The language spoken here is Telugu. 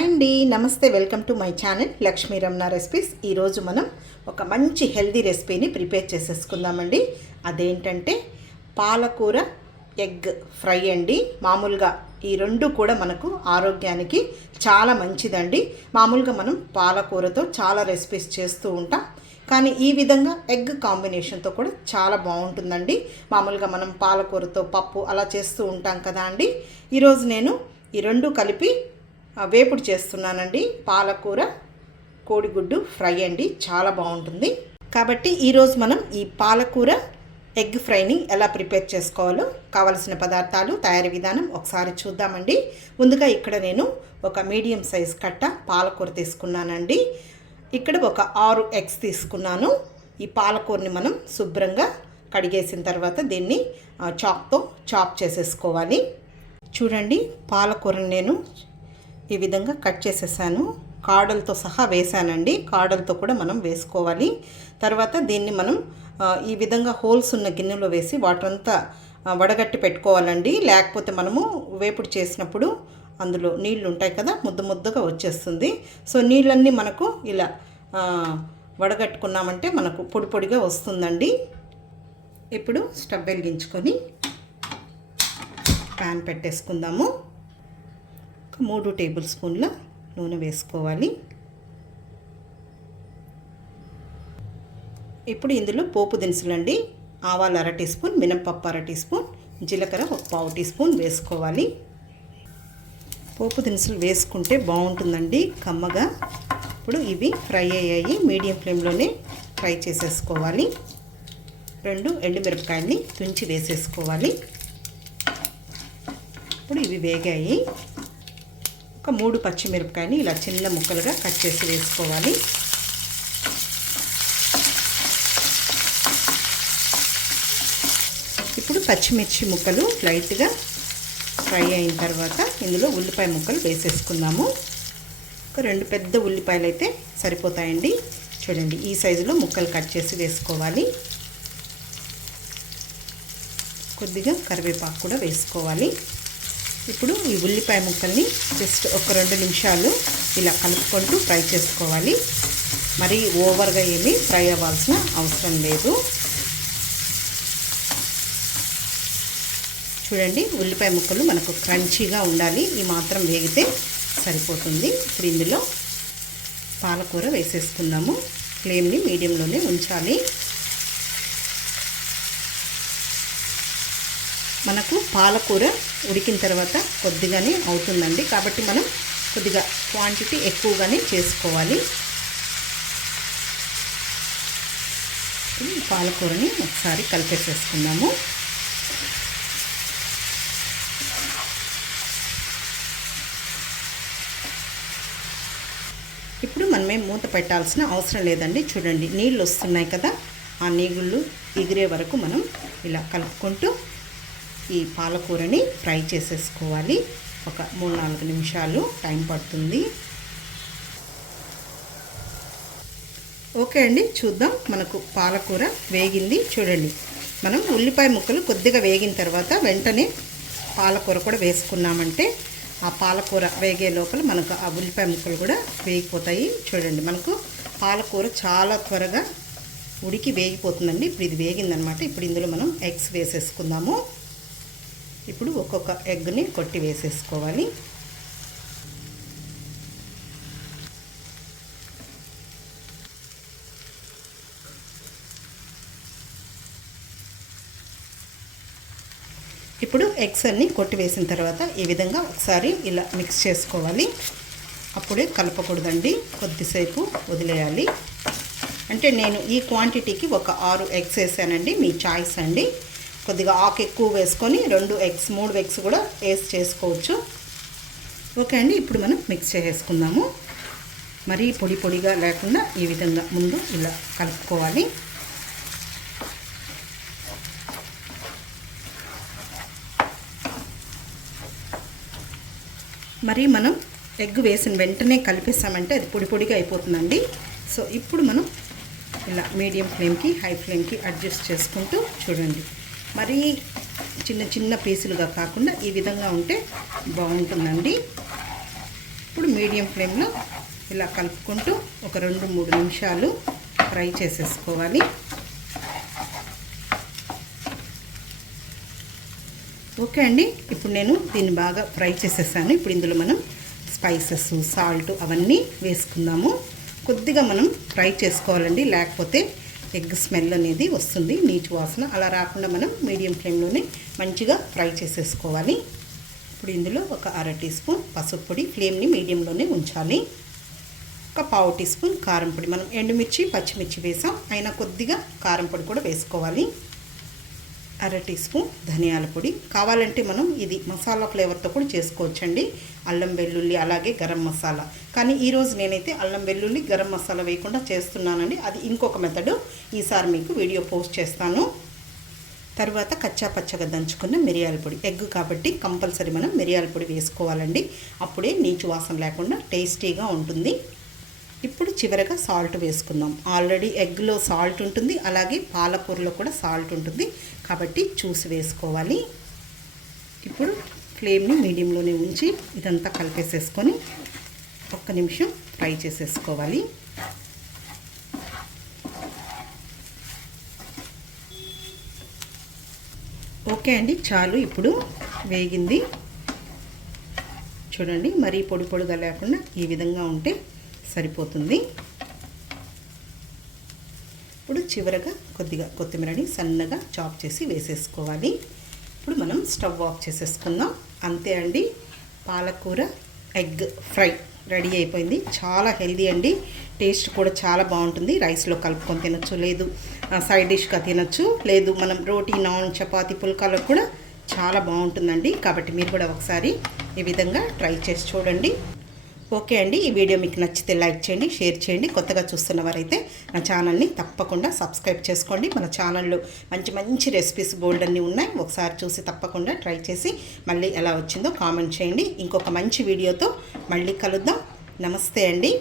హాయ్ అండి, నమస్తే. Welcome to my channel Lakshmi Ramana recipes. ఈరోజు మనం ఒక మంచి హెల్దీ రెసిపీని ప్రిపేర్ చేసేసుకుందామండి. అదేంటంటే పాలకూర ఎగ్ ఫ్రై అండి. మామూలుగా ఈ రెండు కూడా మనకు ఆరోగ్యానికి చాలా మంచిదండి. మామూలుగా మనం పాలకూరతో చాలా రెసిపీస్ చేస్తూ ఉంటాం, కానీ ఈ విధంగా ఎగ్ కాంబినేషన్తో కూడా చాలా బాగుంటుందండి. మామూలుగా మనం పాలకూరతో పప్పు అలా చేస్తూ ఉంటాం కదా అండి. ఈరోజు నేను ఈ రెండు కలిపి వేపుడు చేస్తున్నానండి. పాలకూర కోడిగుడ్డు ఫ్రై అండి, చాలా బాగుంటుంది. కాబట్టి ఈరోజు మనం ఈ పాలకూర ఎగ్ ఫ్రైని ఎలా ప్రిపేర్ చేసుకోవాలో కావలసిన పదార్థాలు, తయారీ విధానం ఒకసారి చూద్దామండి. ముందుగా ఇక్కడ నేను ఒక మీడియం సైజ్ కట్ట పాలకూర తీసుకున్నానండి. ఇక్కడ ఒక 6 ఎగ్స్ తీసుకున్నాను. ఈ పాలకూరని మనం శుభ్రంగా కడిగేసిన తర్వాత దీన్ని చాక్తో చాప్ చేసేసుకోవాలి. చూడండి, పాలకూరని నేను ఈ విధంగా కట్ చేసేసాను. కాడలతో సహా వేసానండి. కాడలతో కూడా మనం వేసుకోవాలి. తర్వాత దీన్ని మనం ఈ విధంగా హోల్స్ ఉన్న గిన్నెలో వేసి వాటర్ అంతా వడగట్టి పెట్టుకోవాలండి. లేకపోతే మనము వేపుడు చేసినప్పుడు అందులో నీళ్ళు ఉంటాయి కదా, ముద్ద ముద్దగా వచ్చేస్తుంది. సో నీళ్ళన్నీ మనకు ఇలా వడగట్టుకున్నామంటే మనకు పొడి పొడిగా వస్తుందండి. ఇప్పుడు స్టవ్ వెలిగించుకొని ప్యాన్ పెట్టేసుకుందాము. 3 టేబుల్ స్పూన్ల నూనె వేసుకోవాలి. ఇప్పుడు ఇందులో పోపు దినుసులండి. ఆవాలు 1/2 టీ స్పూన్, మినపప్పు 1/2 టీ స్పూన్, జీలకర్ర 1/4 టీ స్పూన్ వేసుకోవాలి. పోపు దినుసులు వేసుకుంటే బాగుంటుందండి కమ్మగా. ఇప్పుడు ఇవి ఫ్రై అయ్యాయి. మీడియం ఫ్లేమ్లోనే ఫ్రై చేసేసుకోవాలి. 2 ఎండుమిరపకాయల్ని తుంచి వేసేసుకోవాలి. ఇప్పుడు ఇవి వేగాయి. ఒక 3 పచ్చిమిరపకాయని ఇలా చిన్న ముక్కలుగా కట్ చేసి వేసుకోవాలి. ఇప్పుడు పచ్చిమిర్చి ముక్కలు లైట్గా ఫ్రై అయిన తర్వాత ఇందులో ఉల్లిపాయ ముక్కలు వేసేసుకుందాము. ఒక 2 పెద్ద ఉల్లిపాయలు అయితే సరిపోతాయండి. చూడండి, ఈ సైజులో ముక్కలు కట్ చేసి వేసుకోవాలి. కొద్దిగా కరివేపాకు కూడా వేసుకోవాలి. ఇప్పుడు ఈ ఉల్లిపాయ ముక్కల్ని జస్ట్ ఒక 2 నిమిషాలు ఇలా కలుపుకుంటూ ఫ్రై చేసుకోవాలి. మరీ ఓవర్గా ఏమీ ఫ్రై అవ్వాల్సిన అవసరం లేదు. చూడండి, ఉల్లిపాయ ముక్కలు మనకు క్రంచీగా ఉండాలి. ఈ మాత్రం వేగితే సరిపోతుంది. ఇప్పుడు ఇందులో పాలకూర వేసేసుకుందాము. ఫ్లేమ్ని మీడియంలోనే ఉంచాలి. మనకు పాలకూర ఉడికిన తర్వాత కొద్దిగానే అవుతుందండి, కాబట్టి మనం కొద్దిగా క్వాంటిటీ ఎక్కువగానే చేసుకోవాలి. పాలకూరని ఒకసారి కలిపేసేసుకుందాము. ఇప్పుడు మనమేం మూత పెట్టాల్సిన అవసరం లేదండి. చూడండి, నీళ్ళు వస్తున్నాయి కదా, ఆ నీళ్ళు ఎగిరే వరకు మనం ఇలా కలుపుకుంటూ ఈ పాలకూరని ఫ్రై చేసేసుకోవాలి. ఒక 3-4 నిమిషాలు టైం పడుతుంది. ఓకే అండి, చూద్దాం. మనకు పాలకూర వేగింది. చూడండి, మనం ఉల్లిపాయ ముక్కలు కొద్దిగా వేగిన తర్వాత వెంటనే పాలకూర కూడా వేసుకున్నామంటే ఆ పాలకూర వేగే లోపల మనకు ఆ ఉల్లిపాయ ముక్కలు కూడా వేగిపోతాయి. చూడండి, మనకు పాలకూర చాలా త్వరగా ఉడికి వేగిపోతుందండి. ఇప్పుడు ఇది వేగిందనమాట. ఇప్పుడు ఇందులో మనం ఎగ్స్ వేసేసుకుందాము. ఇప్పుడు ఒక్కొక్క ఎగ్ని కొట్టి వేసేసుకోవాలి. ఇప్పుడు ఎగ్స్ అన్ని కొట్టి వేసిన తర్వాత ఈ విధంగా ఒకసారి ఇలా మిక్స్ చేసుకోవాలి. అప్పుడే కలపకూడదండి, కొద్దిసేపు వదిలేయాలి. అంటే నేను ఈ క్వాంటిటీకి ఒక 6 ఎగ్స్ వేసానండి. మీ చాయిస్ అండి. కొద్దిగా ఆకు ఎక్కువ వేసుకొని 2 ఎగ్స్ 3 ఎగ్స్ కూడా వేసి చేసుకోవచ్చు. ఓకే అండి, ఇప్పుడు మనం మిక్స్ చేసేసుకుందాము. మరీ పొడి పొడిగా లేకుండా ఈ విధంగా ముందు ఇలా కలుపుకోవాలి. మరి మనం ఎగ్ వేసిన వెంటనే కలిపేసామంటే అది పొడి పొడిగా అయిపోతుందండి. సో ఇప్పుడు మనం ఇలా మీడియం ఫ్లేమ్కి హై ఫ్లేమ్కి అడ్జస్ట్ చేసుకుంటూ చూడండి, మరీ చిన్న చిన్న పీసులుగా కాకుండా ఈ విధంగా ఉంటే బాగుంటుందండి. ఇప్పుడు మీడియం ఫ్లేమ్లో ఇలా కలుపుకుంటూ ఒక 2-3 నిమిషాలు ఫ్రై చేసేసుకోవాలి. ఓకే అండి, ఇప్పుడు నేను దీన్ని బాగా ఫ్రై చేసేసాను. ఇప్పుడు ఇందులో మనం స్పైసెస్, సాల్ట్ అవన్నీ వేసుకుందాము. కొద్దిగా మనం ఫ్రై చేసుకోవాలండి, లేకపోతే ఎగ్ స్మెల్ అనేది వస్తుంది, నీచు వాసన. అలా రాకుండా మనం మీడియం ఫ్లేమ్లోనే మంచిగా ఫ్రై చేసేసుకోవాలి. ఇప్పుడు ఇందులో ఒక 1/2 టీ స్పూన్ పసుపు పొడి, ఫ్లేమ్ని మీడియంలోనే ఉంచాలి. ఒక 1/4 టీ స్పూన్ కారం పొడి, మనం ఎండుమిర్చి పచ్చిమిర్చి వేసాం, అయినా కొద్దిగా కారం పొడి కూడా వేసుకోవాలి. 1/2 టీ స్పూన్ ధనియాల పొడి. కావాలంటే మనం ఇది మసాలా ఫ్లేవర్తో కూడా చేసుకోవచ్చండి, అల్లం వెల్లుల్లి అలాగే గరం మసాలా. కానీ ఈరోజు నేనైతే అల్లం వెల్లుల్లి గరం మసాలా వేయకుండా చేస్తున్నానండి. అది ఇంకొక మెథడు, ఈసారి మీకు వీడియో పోస్ట్ చేస్తాను. తర్వాత కచ్చా పచ్చగా దంచుకున్న మిరియాల పొడి. ఎగ్ కాబట్టి కంపల్సరీ మనం మిరియాల పొడి వేసుకోవాలండి, అప్పుడే నీచు వాసన లేకుండా టేస్టీగా ఉంటుంది. ఇప్పుడు చివరగా సాల్ట్ వేసుకుందాం. ఆల్రెడీ ఎగ్లో సాల్ట్ ఉంటుంది, అలాగే పాలకూరలో కూడా సాల్ట్ ఉంటుంది, కాబట్టి చూసి వేసుకోవాలి. ఇప్పుడు ఫ్లేమ్ని మీడియంలోనే ఉంచి ఇదంతా కలిపేసేసుకొని 1 నిమిషం ఫ్రై చేసేసుకోవాలి. ఓకే అండి, చాలు. ఇప్పుడు వేగింది. చూడండి, మరీ పొడి పొడిగా లేకుండా ఈ విధంగా ఉంటే సరిపోతుంది. ఇప్పుడు చివరగా కొద్దిగా కొత్తిమీరని సన్నగా చాప్ చేసి వేసేసుకోవాలి. ఇప్పుడు మనం స్టవ్ ఆఫ్ చేసేసుకుందాం. అంతే అండి, పాలకూర ఎగ్ ఫ్రై రెడీ అయిపోయింది. చాలా హెల్దీ అండి, టేస్ట్ కూడా చాలా బాగుంటుంది. రైస్లో కలుపుకొని తినొచ్చు, లేదు సైడ్ డిష్గా తినొచ్చు, లేదు మనం రోటీ, నాన్, చపాతీ, పుల్కాలో కూడా చాలా బాగుంటుందండి. కాబట్టి మీరు కూడా ఒకసారి ఈ విధంగా ట్రై చేసి చూడండి. ఓకే అండి, ఈ వీడియో మీకు నచ్చితే లైక్ చేయండి, షేర్ చేయండి. కొత్తగా చూస్తున్న వారైతే నా ఛానల్ని తప్పకుండా సబ్స్క్రైబ్ చేసుకోండి. మన ఛానల్లో మంచి మంచి రెసిపీస్ బోల్డ్ అన్నీ ఉన్నాయి. ఒకసారి చూసి తప్పకుండా ట్రై చేసి మళ్ళీ ఎలా వచ్చిందో కామెంట్ చేయండి. ఇంకొక మంచి వీడియోతో మళ్ళీ కలుద్దాం. నమస్తే అండి.